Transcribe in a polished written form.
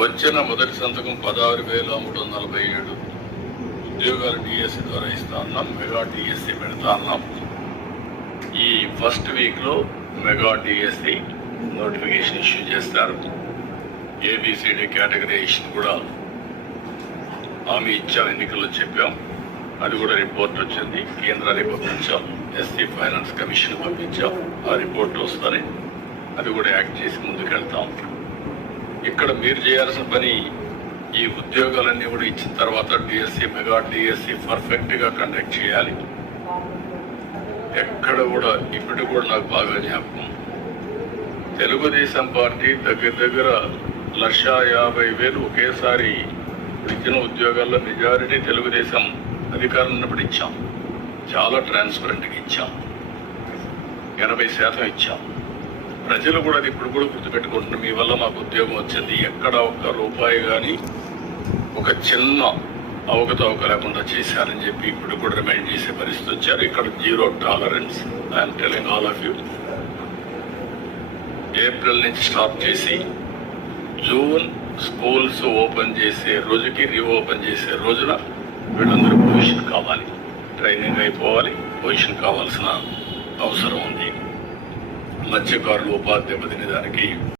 వచ్చిన మొదటి సంతకం 16,347 ఉద్యోగాలు డిఎస్సి ద్వారా ఇస్తా ఉన్నాం. మెగా డిఎస్సి పెడతా ఉన్నాం. ఈ ఫస్ట్ వీక్లో మెగా డిఎస్సి నోటిఫికేషన్ ఇష్యూ చేస్తారు. ఏబిసిడి కేటగరైజేషన్ కూడా హామీ ఇచ్చాం, ఎన్నికల్లో చెప్పాం. అది కూడా రిపోర్ట్ వచ్చింది, కేంద్రానికి పంపించాం. ఎస్సీ ఫైనాన్స్ కమిషన్ పంపించాం. ఆ రిపోర్ట్ వస్తానే అది కూడా యాక్ట్ చేసి ముందుకెళ్తాం. ఇక్కడ మీరు చేయాల్సిన పని ఈ ఉద్యోగాలన్నీ కూడా ఇచ్చిన తర్వాత డిఎస్సి మెగా డిఎస్సి పర్ఫెక్ట్గా కండక్ట్ చేయాలి. ఎక్కడ కూడా ఇప్పుడు కూడా నాకు బాగా జ్ఞాపకం, తెలుగుదేశం పార్టీ దగ్గర 1,50,000 ఒకేసారి ఇచ్చిన ఉద్యోగాల్లో మెజారిటీ తెలుగుదేశం అధికారం ఉన్నప్పుడు ఇచ్చాం. చాలా ట్రాన్స్పరెంట్గా ఇచ్చాం. 80% ఇచ్చాం. ప్రజలు కూడా అది ఇప్పుడు కూడా గుర్తుపెట్టుకుంటున్నారు. మీ వల్ల మాకు ఉద్యోగం వచ్చింది, ఎక్కడ ఒక్క రూపాయి కానీ ఒక చిన్న అవకతవక లేకుండా చేశారని చెప్పి ఇప్పుడు కూడా రిమైండ్ చేసే పరిస్థితి వచ్చారు. ఇక్కడ 0 tolerance. I'm telling all of you. April నుంచి స్టార్ట్ చేసి జూన్ స్కూల్స్ ఓపెన్ చేసే రోజుకి రీఓపెన్ చేసే రోజున వీళ్ళందరూ పొజిషన్ కావాలి, ట్రైనింగ్ అయిపోవాలి, పొజిషన్ కావాల్సిన అవసరం ఉంది. మత్స్యకారులు ఉపాధి దెబ్బతినే దానికి